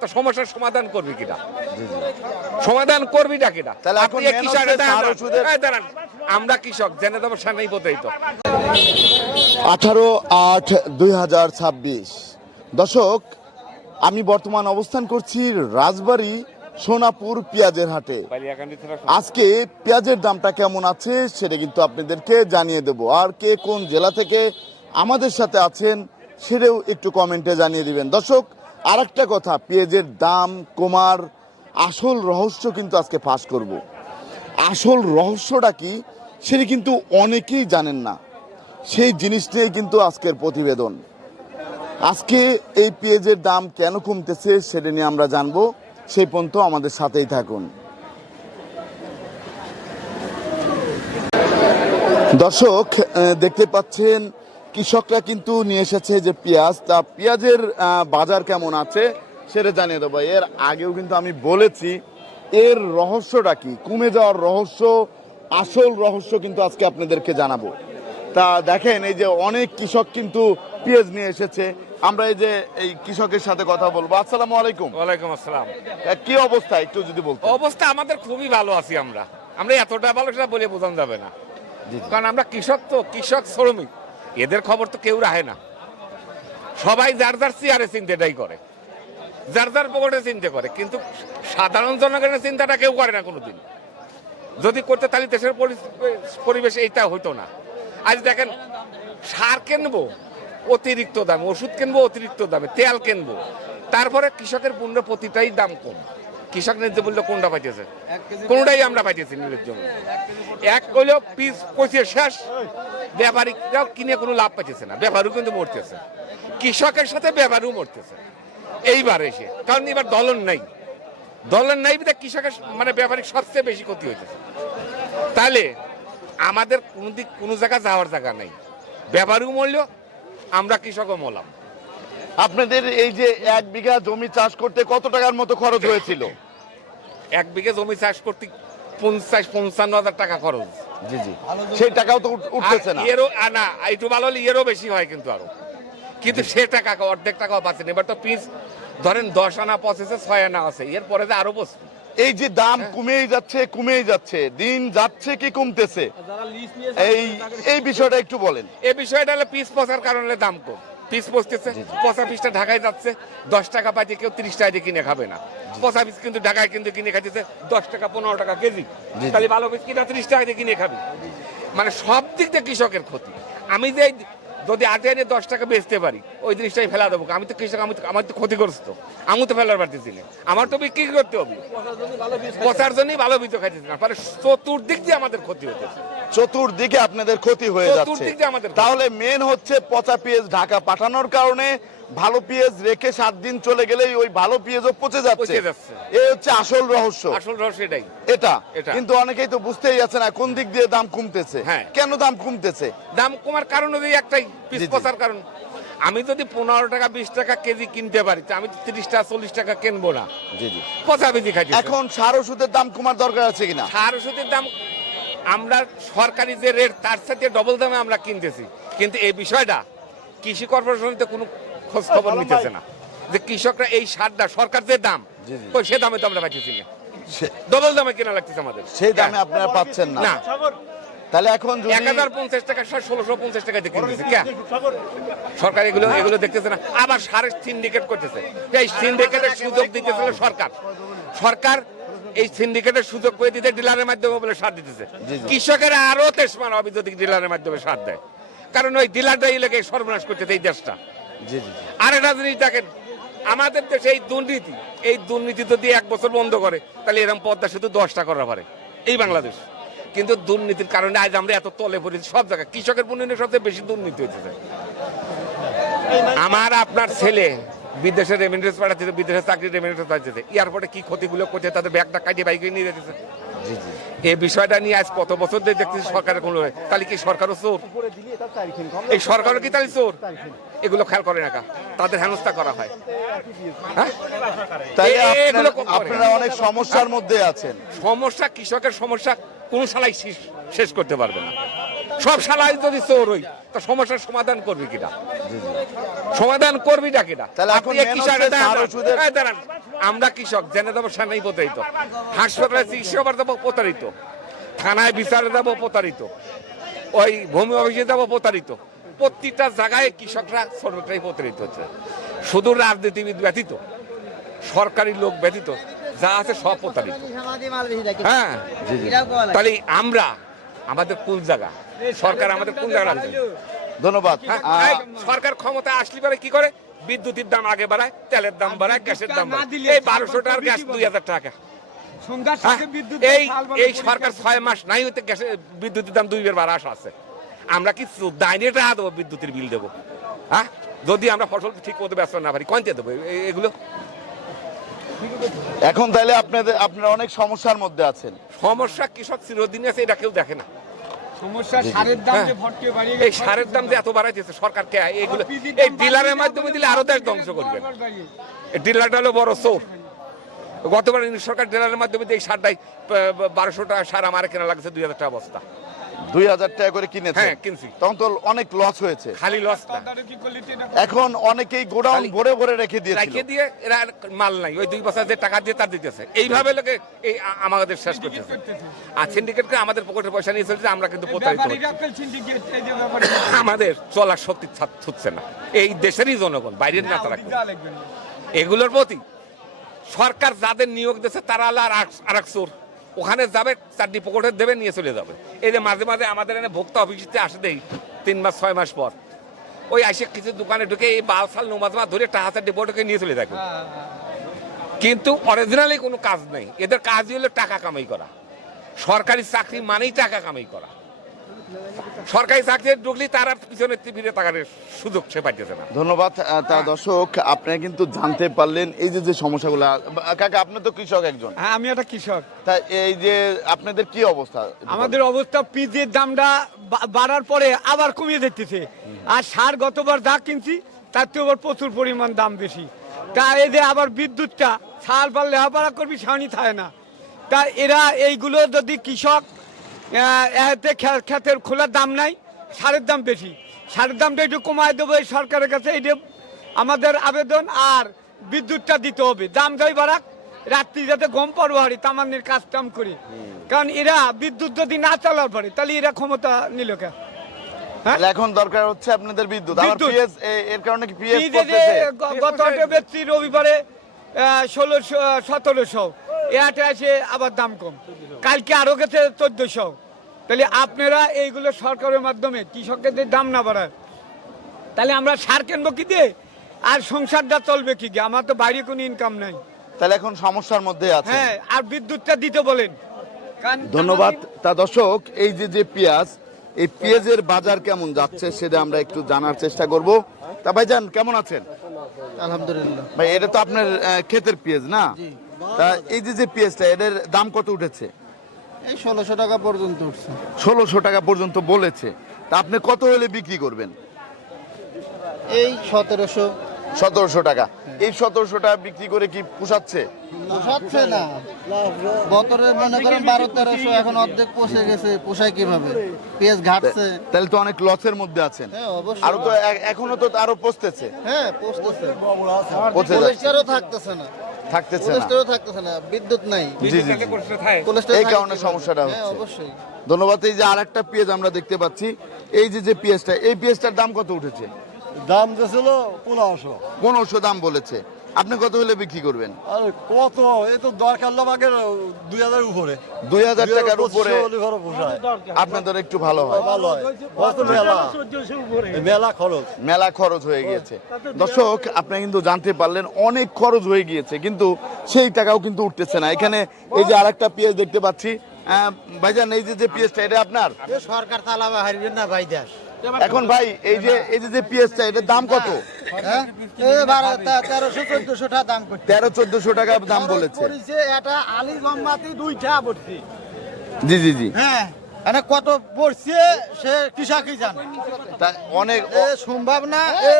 তা সমস্যার সমাধান করবি কিনা? সমাধান করবিটা কিনা? দাঁড়ান, আমরা কৃষক জেনে দেবো সামনেই বোধই তো 18/8/2026। দর্শক, আমি বর্তমান অবস্থান করছি রাজবাড়ী সোনাপুর পেঁয়াজের হাটে। আজকে পেঁয়াজের দামটা কেমন আছে সেটা কিন্তু আপনাদেরকে জানিয়ে দেব। আর কে কোন জেলা থেকে আমাদের সাথে আছেন সেটাও একটু কমেন্টে জানিয়ে দিবেন। দর্শক, আর একটা কথা, পেঁয়াজের দাম কমার আসল রহস্য কিন্তু আজকে ফাঁস করব। আসল রহস্যটা কি সেটা কিন্তু অনেকেই জানেন না। সেই জিনিসটাই কিন্তু আজকের প্রতিবেদন। আজকে এই পেঁয়াজের দাম কেন কমতেছে সেটা নিয়ে আমরা জানবো। সেই পর্যন্ত আমাদের সাথেই থাকুন। দর্শক, দেখতে পাচ্ছেন কৃষকরা কিন্তু নিয়ে এসেছে যে পেঁয়াজ, তা পেঁয়াজের বাজার কেমন আছে সেটা জানিয়ে দেবো। এর আগেও কিন্তু আমি বলেছি এর রহস্যটা কি, কমে যাওয়ার রহস্য, আসল রহস্য কিন্তু আজকে আপনাদেরকে জানাবো। তা দেখেন, এই যে অনেক কৃষক কিন্তু পেঁয়াজ নিয়ে এসেছে। আমরা এই যে এই কৃষকের সাথে কথা বলবো। আসসালামু আলাইকুম। ওয়ালাইকুম আসসালাম। কি অবস্থা একটু যদি বলতে। অবস্থা আমাদের খুবই ভালো আছি। আমরা এতটা ভালো সেটা বলে বোঝানো যাবে না, কারণ আমরা কৃষক, তো কৃষক শ্রমিক, এদের খবর তো কেউ রাখে না। সবাই যার যার চেয়ারে চিন্তাটাই করে, যার যার পকেটে চিন্তা করে, কিন্তু সাধারণ জনগণের চিন্তাটা কেউ করে না কোনোদিন। যদি করতে তাহলে দেশের পরিবেশ এইটা হইতো না। আজ দেখেন, সার কিনবো অতিরিক্ত দামে, ওষুধ কিনবো অতিরিক্ত দামে, তেল কিনবো, তারপরে কৃষকের পণ্য প্রতিটাই দাম কম। কৃষক ন্যায্য মূল্য কোনটা পাইতেছে? কোনটাই আমরা পাইতেছি ন্যায্য মূল্য। এক হইলেও পিস পচে শেষ, ব্যাপারীরাও কিনে কোনো লাভ পাইতেছে না, ব্যাপারও কিন্তু মরতেছে, কৃষকের সাথে ব্যাপারও মরতেছে এইবার এসে। কারণ এবার দলন নাই, কৃষকের মানে ব্যাপারী সবচেয়ে বেশি ক্ষতি হইতেছে। তাহলে আমাদের কোনো জায়গা যাওয়ার জায়গা নেই, ব্যাপারও মরল, আমরা কৃষকও মরলাম। আপনাদের এই যে 1 বিঘা জমি চাষ করতে কত টাকার মতো খরচ হয়েছিল? 1 বিঘা জমি চাষ করতে 50-55 টাকা খরচ। জি জি, সেই টাকাও তো উঠতেছে না। এরও না, একটু ভালো হলে এরও বেশি হয় কিন্তু আরো, কিন্তু সে টাকা অর্ধেক টাকাও পাচ্ছে না। এবার তো পিস ধরেন 10 আনা পচেছে, 6 আনা আছে, এরপরে যে আরো বসবে। এই যে দাম কমেই যাচ্ছে, দিন যাচ্ছে কি কমতেছে, এই বিষয়টা একটু বলেন। এই বিষয়টা হলো পিস পচার কারণে দাম কম, পিস পচতেছে। পচা পিসটা ঢাকায় যাচ্ছে 10 টাকা পাইতে, কেউ 30 টাকা দিয়ে কিনে খাবে না। পচা পিস কিন্তু ঢাকায় কিন্তু কিনে খাইতেছে 10 টাকা 15 টাকা কেজি, তাহলে ভালো পিস কিনা 30 টাকা দিয়ে কিনে খাবে। মানে সব দিক দিয়ে কৃষকের ক্ষতি। আমি যে যদি 8 এনে 10 টাকা বেচতে পারি, ওই জিনিসটাই ফেলা দেবো। আমি তো কৃষক, আমার তো ক্ষতিগ্রস্ত, আমি তো ফেলার পারতেছি না, আমার তো বিক্রি করতে হবে। পচার জন্যই ভালো বীজ খাইতেছি না, চতুর্দিক দিয়ে আমাদের ক্ষতি হতেছে। চতুর্দিকে আপনাদের ক্ষতি হয়ে যাচ্ছে। তাহলে মেন হচ্ছে পচা পেঁয়াজ ঢাকা পাঠানোর কারণে ভালো পেঁয়াজ রেখে 7 দিন চলে গেলেই ওই ভালো পেঁয়াজও পচে যাচ্ছে। এই হচ্ছে আসল রহস্য। এটাই এটা কিন্তু অনেকেই তো বুঝতেই যাচ্ছে না কোন দিক দিয়ে দাম কমতেছে। কেন দাম কমতেছে? দাম কমার কারণ হচ্ছে একটাই, পিস পচার কারণ। আমি যদি 15 টাকা 20 টাকা কেজি কিনতে পারি, আমি 30 টাকা 40 টাকা কিনবো না। জি জি, পচা বীজ খাইছি। এখন সার ওষুধের দাম কমার দরকার আছে কিনা? সার ওষুধের দাম আমরা সরকারি যে রেট তার সাথে ডবল দামে আমরা কিনতেছি, কিন্তু এই বিষয়টা কৃষি কর্পোরেশনতে কোনো খোঁজ খবর নিতেছে না যে কৃষকরা এই সারটা সরকার যে দাম, সে দামে তো আমরা পাইতেছি না, ডবল দামে কেনা লাগতেছে আমাদের। সেই দামে আপনারা পাচ্ছেন না। তাহলে এখন 1050 টাকা সার 1650 টাকা দিয়ে কিনতেছে কে? সরকার এগুলো দেখতেছে না। আবার সারের সিন্ডিকেট করতেছে, এই সিন্ডিকেটের সুযোগ দিতেছে সরকার। এই সিন্ডিকেটের সুযোগ করে দিতে ডিলারের মাধ্যমে বলে সার দিতেছে। কৃষকেরা আরো তেজমান হবে যদি ডিলারের মাধ্যমে সার দেয়, কারণ ওই ডিলারটাই লেগে সর্বনাশ করতেছে এই দেশটা। আর একটা জিনিস দেখেন, আমাদের দেশে এই দুর্নীতি যদি 1 বছর বন্ধ করে, তাহলে এরকম পদ্মা শুধু 10টা করা পারে এই বাংলাদেশ। কিন্তু দুর্নীতির কারণে আজ আমরা এত তলে পড়েছি। সব জায়গায় কৃষকের পণ্যের সবচেয়ে বেশি দুর্নীতি হয়েছে। আমার আপনার ছেলে বিদেশে রেমিটেন্স পাঠাচ্ছে, বিদেশে চাকরি রেমিটেন্স পাঠাচ্ছে, এয়ারপোর্টে কি ক্ষতিগুলো করছে, তাদের ব্যাগটা কাটিয়ে বাইকে নিয়ে যেতেছে। এই বিষয়টা নিয়ে আজ কত বছর ধরে দেখতেছি সরকারের কোনো, তাহলে কি সরকারও চোর? এই সরকারও কি তাহলে চোর? এগুলো খেয়াল করে না, তাদের হেনস্থা করা হয়। আপনারা অনেক সমস্যার মধ্যে আছেন। সমস্যা, কৃষকের সমস্যা কোন শালাই শেষ করতে পারবে না। সব শালাই যদি চোর হই, তা সমস্যার সমাধান করবে কিনা? সমাধান করবি ডাকে না। তাহলে এখন মেন হচ্ছে সার ওষুধের আমরা কৃষক জেনে দেবো সামনেই প্রতারিত, হাসপাতালে চিকিৎসা করতে যাবো প্রতারিত, থানায় বিচারে যাবো প্রতারিত, ওই ভূমি অফিসে যাবো প্রতারিত, প্রত্যেকটা জায়গায় কৃষকরা শ্রমিকরাই প্রতারিত হচ্ছে। শুধু রাজনীতিবিদ ব্যতীত, সরকারি লোক ব্যতীত যা আছে সব প্রতারিত। হ্যাঁ, তাহলে আমরা আমাদের কোন জায়গা, সরকার আমাদের কোন জায়গা রাখবে? ধন্যবাদ। সরকার ক্ষমতা আসলে পরে কি করে? বিদ্যুতের দাম আগে বাড়ায়, তেলের দাম বাড়ায়, গ্যাসের দাম বাড়ায়। এই 1200 টাকার গ্যাস 2000 টাকা। এই সরকার 6 মাস নাই হইতে গ্যাসের বিদ্যুতের দাম 2 বার বাড়া আছে। আমরা কি দাইনে টাকা দেবো, বিদ্যুতের বিল দেবো? হ্যাঁ, যদি আমরা ফসল ঠিক মতো ব্যস্ত না পারি কোনটা দেবো এগুলো? এখন তাহলে আপনারা অনেক সমস্যার মধ্যে আছেন। সমস্যা কৃষক চিরদিন আছে, এটা কেউ দেখে না। সমস্যা সারের দাম যে ভটকে বাড়িয়ে এই সারের দাম যে এত বাড়াইতেছে সরকার কে? এগুলো এই ডিলারের মাধ্যমে দিলে আরো দেশ ধ্বংস করবে। এই ডিলারটা হলো বড় চোর। গতবার সরকার ডিলারের মাধ্যমে দিয়ে এই সারটাই 1200 টাকা সার আমার কেনা লাগছে 2000 টাকা বস্তা। 2000 টাকা করে কিনেছে? হ্যাঁ, কিনছি। তখন তো অনেক লস হয়েছে। খালি লস না, এখন অনেকেই গোডাউন ভরে ভরে রেখে দিয়ে এরা মাল নাই, ওই 2 বছর যে টাকা দিয়ে তার দিতেছে। এইভাবে লোকে এই আমাদের শেষ করতেছে। আর সিন্ডিকেটকে আমাদের পকেটের পয়সা নিয়ে চলছে, আমরা কিন্তু প্রতারিত হচ্ছি। আমাদের চলার শক্তি ছুটছে না। এই দেশেরই জনগণ, বাইরের না তারা। এগুলোর প্রতি সরকার যাদের নিয়োগ দিয়েছে তারা আর এক চোর। ওখানে যাবে, চারটি পকেটে দেবে, নিয়ে চলে যাবে। এই যে মাঝে মাঝে আমাদের এনে ভোক্তা অফিসে আসে দেই 3 মাস 6 মাস পর, ওই আসে কিছু দোকানে ঢুকে এই বাল সাল নমাজ ধরে টাকা চারটি পকেটে নিয়ে চলে যাবে। কিন্তু অরিজিনালি কোনো কাজ নেই। এদের কাজই হলো টাকা কামাই করা। সরকারি চাকরি মানেই টাকা কামাই করা। সরকারি চাকরি ঢুকলে তারা পিছনে ফিরে তাকার সুযোগ সে পাইতেছে না। ধন্যবাদ। তা দর্শক, আপনারা কিন্তু জানতে পারলেন এই যে সমস্যাগুলো। কাকা, আপনি তো কৃষক একজন। হ্যাঁ, আমি একটা কৃষক। তা এই যে আপনাদের কি অবস্থা? আমাদের অবস্থা পিজের দামটা বাড়ার পরে আবার কমিয়ে দিতেছে। আর সার গতবার যা কিনছি তার থেকে আবার প্রচুর পরিমাণ দাম বেশি। তা এই যে আবার বিদ্যুৎটা সার বা লেহাপড়া করবি সানি থাকে না। তা এরা এইগুলো যদি কৃষক এতে ক্ষেতের খোলার দাম নাই, সারের দাম বেশি, সারের দামটা একটু কমায় দেবো এই সরকারের কাছে, এইটা আমাদের আবেদন। আর বিদ্যুৎটা দিতে হবে, দাম যাই বাড়াক, রাত্রি যাতে গম পারোয়ারি তামান্নির কাজ কাম করি। কারণ এরা বিদ্যুৎ যদি না চালার পারে তাহলে এরা ক্ষমতা নিল কে? এখন দরকার হচ্ছে আপনাদের বিদ্যুৎ। এর কারণে কি গত রবিবারে 1600-1700, এটা এসে আবার দাম কম, কালকে আরো গেছে 1400। তাহলে আপনারা এইগুলো সরকারের মাধ্যমে কৃষকদের দাম না বাড়ায় তাহলে আমরা সার কিনবো কি দিয়ে? আর সংসারটা চলবে কি দিয়ে? আমার তো বাইরে কোনো ইনকাম নাই। তাহলে এখন সমস্যার মধ্যে আছে। হ্যাঁ, আর বিদ্যুৎটা দিতে বলেন। ধন্যবাদ। তা দর্শক, এই যে পেঁয়াজ, এই পেঁয়াজের বাজার কেমন যাচ্ছে সেটা আমরা একটু জানার চেষ্টা করব। তা ভাইজান, কেমন আছেন? আলহামদুলিল্লাহ। ভাই, এটা তো আপনার ক্ষেতের পেঁয়াজ না? তা এই যে পেঁয়াজটা, এটার দাম কত উঠেছে? এই 1600 টাকা পর্যন্ত উঠছে। 1600 টাকা পর্যন্ত বলেছে। তা আপনি কত হলে বিক্রি করবেন? এই 1700। 1700 টাকা। এই 1700 টাকা বিক্রি করে কি পোষাচ্ছে? পোষাচ্ছে না। বছরের মনে করেন 1200-1300, এখন অর্ধেক পচে গেছে, পোষায় কিভাবে? পেঁয়াজ ঘাটছে। তাহলে তো অনেক লসের মধ্যে আছেন। হ্যাঁ, অবশ্যই। আরো তো এখনো তো আরো পচতেছে। হ্যাঁ, পচতেছে। পচে যাচ্ছে। কোলেস্টেরও থাকতেছে না। বিদ্যুৎ নাই। জি জি, এই কারণে সমস্যাটা হচ্ছে। হ্যাঁ, অবশ্যই। ধন্যবাদ। এই যে আরেকটা পেঁয়াজ আমরা দেখতে পাচ্ছি, এই যে পেঁয়াজটা, এই পেঁয়াজটার দাম কত উঠেছে? দাম দিয়েছিল 1500। 1500 দাম বলেছে। আপনি কত হলে বিক্রি করবেন? আর কত, এই তো দরকার লাগের 2000 উপরে। 2000 টাকার উপরে পোষায়। আপনাদের একটু ভালো হয়। ভালো হয়। মেলা খরচ হয়ে গিয়েছে। দর্শক, আপনি কিন্তু জানতে পারলেন অনেক খরচ হয়ে গিয়েছে, কিন্তু সেই টাকাও কিন্তু উঠতেছে না। এখানে এই যে আরেকটা পেঁয়াজ দেখতে পাচ্ছি। ভাইজান, এই যে পেঁয়াজটা, এটা আপনার? সরকার চালাবে, হারবেন না ভাই দেশ। এখন ভাই, এই যে পেঁয়াজটা, এটার দাম কত? 1300-1400 টাকা দাম করছে। 1300-1400 টাকা দাম বলেছে। এটা আলী গম্বাতি 2টা ভর্তি। জি জি জি। হ্যাঁ, মানে কত পড়ছে সে কৃষকই জানে। তা অনেক এ সম্ভব না, এ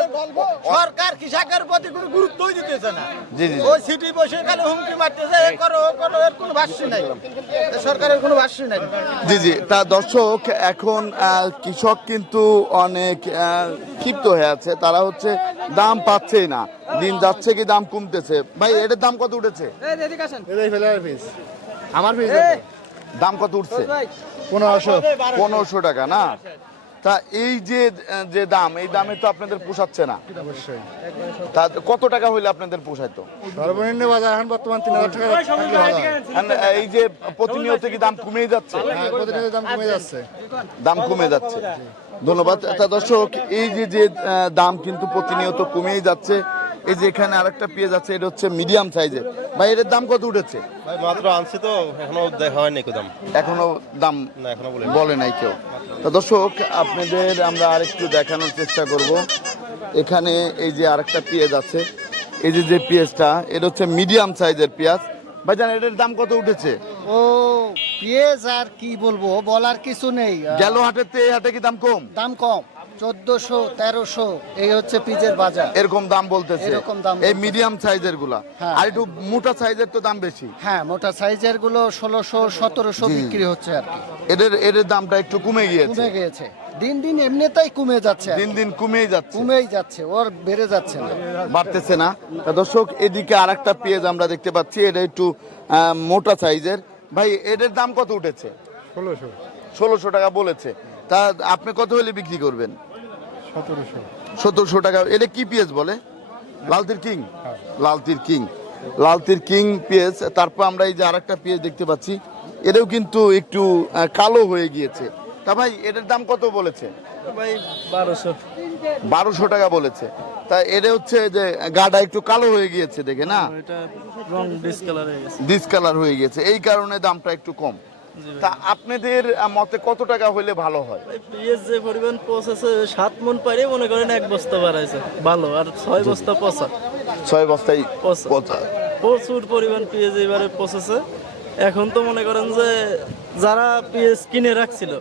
সরকার কৃষকের প্রতি কোনো গুরুত্বই দিতেছে না। জি, জি, জি। ওই সিটি বসে খালি হুমকি মারতেছে, এ করো ও করো, এর কোনো ভাষ্য নাই, এ সরকারের কোনো ভাষ্য নাই। জি জি, তা দর্শক এখন কৃষক কিন্তু অনেক ক্ষিপ্ত হয়ে আছে, তারা হচ্ছে দাম পাচ্ছেই না, দিন যাচ্ছে কি দাম কমতেছে। ভাই এটার দাম কত উঠেছে? আমার পিস দাম কত উঠছে? 1500 টাকা না? তা এই যে দাম, এই দামে তো আপনাদের পোষাচ্ছে না। অবশ্যই তা কত টাকা হইলে আপনাদের পোষাইতো? সর্বনিম্ন বাজার এখন বর্তমান 3000 টাকা থাকলে ভালো হয়। And এই যে প্রতিনিয়ত কি দাম কমে যাচ্ছে? হ্যাঁ, প্রতিদিনের দাম কমে যাচ্ছে। দাম কমে যাচ্ছে। ধন্যবাদ। তা দর্শক এই যে দাম কিন্তু প্রতিনিয়ত কমেই যাচ্ছে। এই যে এখানে আরেকটা পেঁয়াজ আছে, এটা হচ্ছে মিডিয়াম সাইজের। ভাই এর দাম কত উঠেছে? ভাই মাত্র আনছি তো এখনো দেখা হয়নি কোদাম। এখনো দাম না এখনো বলে নাই কেউ। তো দর্শক আপনাদের আমরা আরেকটু দেখানোর চেষ্টা করব। এখানে এই যে আরেকটা পেঁয়াজ আছে, এই যে পেঁয়াজটা, এটা হচ্ছে মিডিয়াম সাইজের পেঁয়াজ। ভাইজান এটার দাম কত উঠেছে? ও পেঁয়াজ আর কি বলবো, বলার কিছু নেই। গেল হাটের থেকে এই হাটে কি দাম কম? দাম কম, 1400 1300 এই হচ্ছে পিজের বাজার। এরকম দাম বলতেছে এরকম দাম এই বলতেছে। মিডিয়াম সাইজের গুলা। হ্যাঁ। আর একটু মোটা সাইজের তো দাম বেশি। হ্যাঁ, মোটা সাইজের গুলো 1600 1700 জি। বিক্রি হচ্ছে আর কি। এদের দামটা একটু কমে গিয়েছে, কমে গিয়েছে, দিন দিন এমনিতেই কমে যাচ্ছে আর কি। দিন দিন কমেই যাচ্ছে, কমেই যাচ্ছে, ওর বেড়ে যাচ্ছে না। বাড়তেছে না। তা দর্শক এদিকে আরেকটা পেঁয়াজ আমরা দেখতে পাচ্ছি, এটা একটু মোটা সাইজের। ভাই এদের দাম কত উঠেছে? 1600 টাকা বলেছে। তা আপনি কত হলে বিক্রি করবেন? 1700 টাকা। এটা কি পেঁয়াজ বলে? লালতির কিং। লালতির কিং পেঁয়াজ। তারপর আমরা এই যে আরেকটা পেঁয়াজ দেখতে পাচ্ছি, এটাও কিন্তু একটু কালো হয়ে গিয়েছে। তা ভাই এটার দাম কত বলেছে? ভাই 1200 টাকা বলেছে। তা এটা হচ্ছে যে গাটা একটু কালো হয়ে গিয়েছে দেখে না, এটা রং ডিসকালার হয়ে গেছে। ডিসকালার হয়ে গেছে, এই কারণে দামটা একটু কম। তা আপনাদের মতে কত টাকা হইলে ভালো হয়? পিএস যে পরিমাণ পৌঁছেছে 7 মণ পারে মনে করেন 1 বস্তা বাড়াইছে ভালো, আর 6 বস্তা পচা। 6 বস্তায় পচা। পচা। প্রচুর পরিমাণ পিএস এবারে পৌঁছেছে। এখন তো মনে করেন যে যারা পিএস কিনে রাখছিল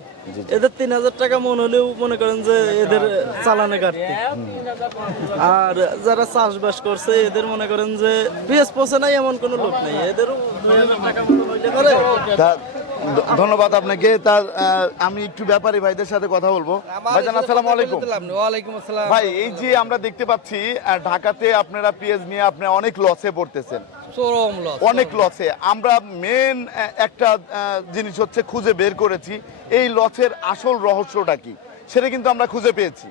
এদের 3000 টাকা মন হলেও মনে করেন যে এদের চালানে ঘাটতি। আর যারা চাষবাস করছে এদের মনে করেন যে পিএস পচে নাই এমন কোনো লোক নেই, এদেরও 2000 টাকা মন হইলে পারে। তা ধন্যবাদ আপনাকে। তা আমি একটু ব্যাপারী ভাইদের সাথে কথা বলবো। ভাইজান আসসালামু আলাইকুম। ওয়ালাইকুম আসসালাম। ভাই এই যে আমরা দেখতে পাচ্ছি ঢাকাতে আপনারা পেঁয়াজ নিয়ে আপনি অনেক লসে পড়তেছেন, চরম লস। অনেক লসে। আমরা মেন একটা জিনিস হচ্ছে খুঁজে বের করেছি, এই লসের আসল রহস্যটা কি সেটা কিন্তু আমরা খুঁজে পেয়েছি।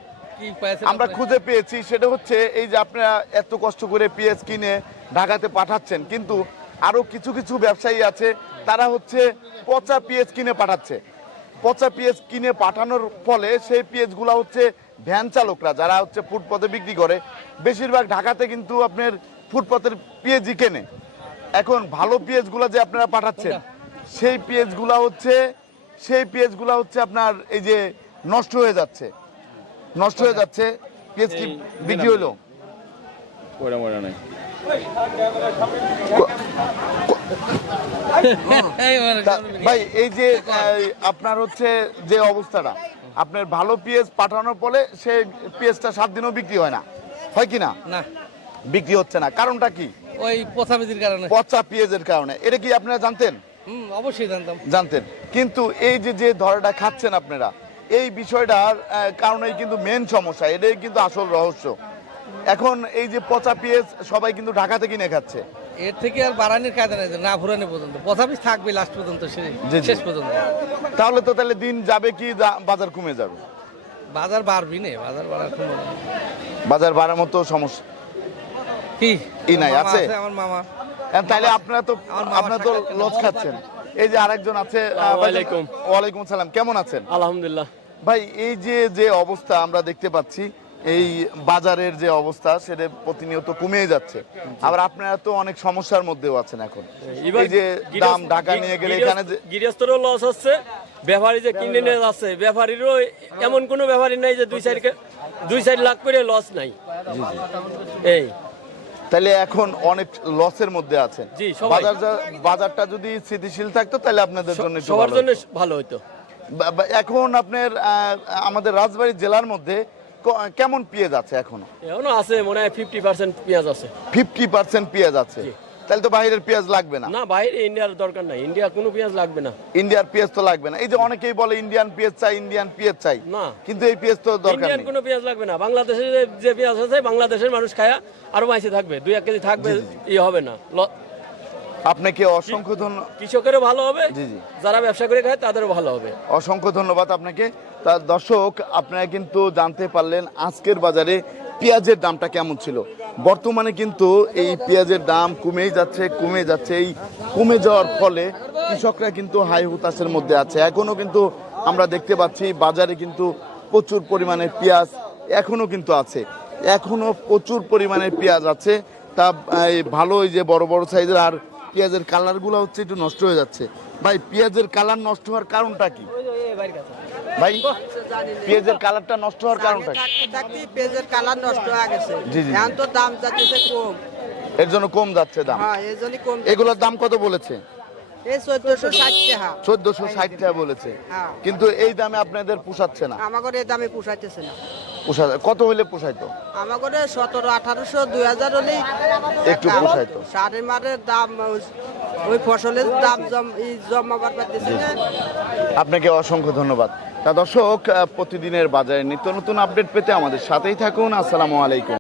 আমরা খুঁজে পেয়েছি সেটা হচ্ছে এই যে আপনারা এত কষ্ট করে পেঁয়াজ কিনে ঢাকাতে পাঠাচ্ছেন, কিন্তু আরো কিছু কিছু ব্যবসায়ী আছে তারা হচ্ছে পচা পেঁয়াজ কিনে পাঠাচ্ছে। পচা পেঁয়াজ কিনে পাঠানোর ফলে সেই পেঁয়াজগুলো হচ্ছে ভ্যান চালকরা যারা হচ্ছে ফুটপথে বিক্রি করে, বেশিরভাগ ঢাকাতে কিন্তু আপনার ফুটপথের পেঁয়াজই কেনে। এখন ভালো পেঁয়াজগুলো যে আপনারা পাঠাচ্ছেন সেই পেঁয়াজগুলো হচ্ছে আপনার এই যে নষ্ট হয়ে যাচ্ছে। পেঁয়াজ কি বিক্রি হলো? ভাই এই যে আপনার হচ্ছে যে অবস্থাটা, আপনার ভালো পেঁয়াজ পাঠানোর ফলে সেই পেঁয়াজটা 7 দিনও বিক্রি হয় না, হয় কি না? না, বিক্রি হচ্ছে না, কারণটা কি? ওই পচাবিজির কারণে। পচা পেঁয়াজের কারণে। এটা কি আপনারা জানতেন? অবশ্যই জানতাম। জানতেন, কিন্তু এই যে ধরাটা খাচ্ছেন আপনারা, এই বিষয়টার কারণেই কিন্তু মেন সমস্যা, এটাই কিন্তু আসল রহস্য। এখন এই যে পচা পেঁয়াজ সবাই কিন্তু ঢাকা থেকে কিনে খাচ্ছে। এর থেকে আর বাড়ানোর কায়দা নাই, না ফুরানো পর্যন্ত পচাবিজ থাকবে লাস্ট পর্যন্ত, শেষ পর্যন্ত। তাহলে দিন যাবে কি বাজার কমে যাবে? বাজার বাড়বি না, বাজার বাড়ার কোনো বাজার বাড়ার মতো সমস্যা কি নাই আছে? আমার মামা। তাহলে আপনারা তো লস খাচ্ছেন। এই যে আরেকজন আছে, ওয়ালাইকুম সালাম, কেমন আছেন? আলহামদুলিল্লাহ। ভাই এই যে অবস্থা আমরা দেখতে পাচ্ছি, এই বাজারের যে অবস্থা সেটা প্রতিনিয়ত কমে যাচ্ছে, আবার আপনারা তো অনেক সমস্যার মধ্যেও আছেন এখন। এই যে দাম ঢাকা নিয়ে গেলে এখানে গৃহস্থরও লস হচ্ছে, ব্যাপারী যে কিনে নিয়ে যাচ্ছে ব্যাপারীরও এমন কোনো ব্যাপারী নাই যে 2-4 লাখ করে লস নাই। এই তাহলে এখন অনেক লসের মধ্যে আছেন। জি, সবাই। বাজারটা যদি স্থিতিশীল থাকতো তাহলে আপনাদের জন্য একটু সবার ভালো জন্য হতো। ভালো হতো। এখন আপনার আমাদের রাজবাড়ী জেলার মধ্যে কেমন পেঁয়াজ আছে এখনো? এখনো আছে মনে হয় 50% পেঁয়াজ আছে। 50% পেঁয়াজ আছে। তাহলে তো বাইরের পেঁয়াজ লাগবে না। না, বাইরে ইন্ডিয়ার দরকার নাই, ইন্ডিয়া কোনো পেঁয়াজ লাগবে না। ইন্ডিয়ার পেঁয়াজ তো লাগবে না। এই যে অনেকেই বলে ইন্ডিয়ান পেঁয়াজ চাই, ইন্ডিয়ান পেঁয়াজ চাই, না, কিন্তু এই পেঁয়াজ তো দরকার ইন্ডিয়ান নেই। কোনো পেঁয়াজ লাগবে না। বাংলাদেশে যে পেঁয়াজ আছে, বাংলাদেশের মানুষ খায়া আরো মাইসে থাকবে, 2-1 কেজি থাকবে, হবে না। আপনাকে অসংখ্য ধন্যবাদ। কৃষকেরও ভালো হবে, জি জি, যারা ব্যবসা করে খায় তাদেরও ভালো হবে। অসংখ্য ধন্যবাদ আপনাকে। তা দর্শক, আপনারা কিন্তু জানতে পারলেন আজকের বাজারে পেঁয়াজের দামটা কেমন ছিল। বর্তমানে কিন্তু এই পেঁয়াজের দাম কমেই যাচ্ছে। এই কমে যাওয়ার ফলে কৃষকরা কিন্তু হাই হুতাশের মধ্যে আছে। এখনো কিন্তু আমরা দেখতে পাচ্ছি বাজারে কিন্তু প্রচুর পরিমাণে পেঁয়াজ এখনো কিন্তু আছে, এখনো প্রচুর পরিমাণে পেঁয়াজ আছে। তা ভালো, এই যে বড় বড় সাইজের, আর পেঁয়াজের কালারগুলো হচ্ছে একটু নষ্ট হয়ে যাচ্ছে। ভাই, পেঁয়াজের কালার নষ্ট হওয়ার কারণটা কি? ভাই, পেঁয়াজের কালারটা নষ্ট হওয়ার কারণটা কি? পেঁয়াজের কালার নষ্ট হয়ে গেছে। জি, জি। এখন তো দাম যাচ্ছে কম। এর জন্য কম যাচ্ছে দাম। হ্যাঁ, এই জন্যই কম। এগুলোর দাম কত বলেছে? এই 1460 টাকা। 1460 টাকা বলেছে, হ্যাঁ। কিন্তু এই দামে আপনাদের পোষাচ্ছে না। আমাদের এই দামে পোষাইতেছে না। কত হলে পোষাইতো? আমাদের 1700, 1800, 2000 হলেই একটু পোষাইতো। সারের মারের দাম, ওই ফসলের দাম জমাবার পারতেছে না। আপনাকে অসংখ্য ধন্যবাদ। তা দর্শক, প্রতিদিনের বাজারে নিত্য নতুন আপডেট পেতে আমাদের সাথেই থাকুন। আসসালামু আলাইকুম।